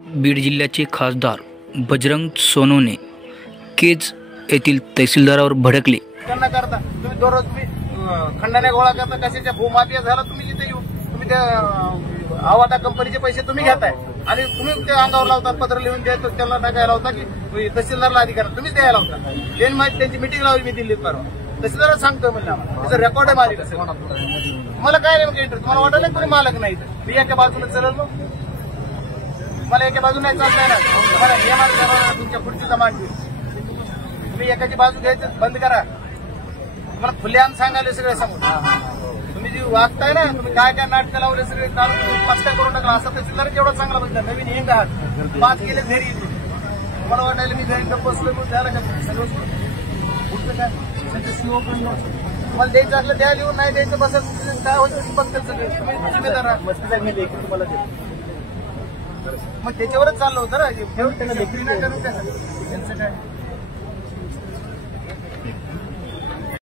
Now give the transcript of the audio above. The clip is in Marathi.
बीड जिल्ह्याचे खासदार बजरंग सोनवणे केज येथील तहसीलदारावर भडकले। त्यांना करता तुम्ही दररोज खंडाने गोळा करता, कशाच्या भूमाफिया झाला तुम्ही जिथे येऊ, तुम्ही त्या आवादा कंपनीचे पैसे तुम्ही घेताय आणि तुम्ही त्या अंगावर लावता, पत्र लिहून द्यायचं त्यांना टाकायला लावता की तहसीलदारला अधिकार तुम्हीच द्यायला लावता। त्यांनी माहिती त्यांची मिटिंग लावली मी दिल्लीत परवा, तहसीलदार सांगतो म्हणलं त्याचं रेकॉर्ड आहे माझी कसं मला काय नेमकं इंटरेस्ट तुम्हाला वाटलं नाही कोणी मालक नाही मी एका बाजूला चलल मग मला एका बाजूला नाही चालत ना मला हे मार्ग तुमच्या पुढची मान तुम्ही एकाची बाजू घ्यायचं बंद करा। मला खुलेआम सांगायला सगळे समोर तुम्ही जी वागताय ना तुम्ही काय काय नाटकं लावले सगळे काढून पस्ता करून टाकला असं तहसीलदार केवढा चांगला बघितला नवीन हिंग आहात 5 गेले घरी मला वाटायला मी घरी बसलो मग झालं का सगळं काय तुम्हाला द्यायचं असलं द्या लिहून नाही द्यायचं बसायचं काय होतं बघतात सगळे तुम्ही जिम्मेदार तुम्हाला मग त्याच्यावरच चाललं होतं ना त्यांना देखील नाही करून काय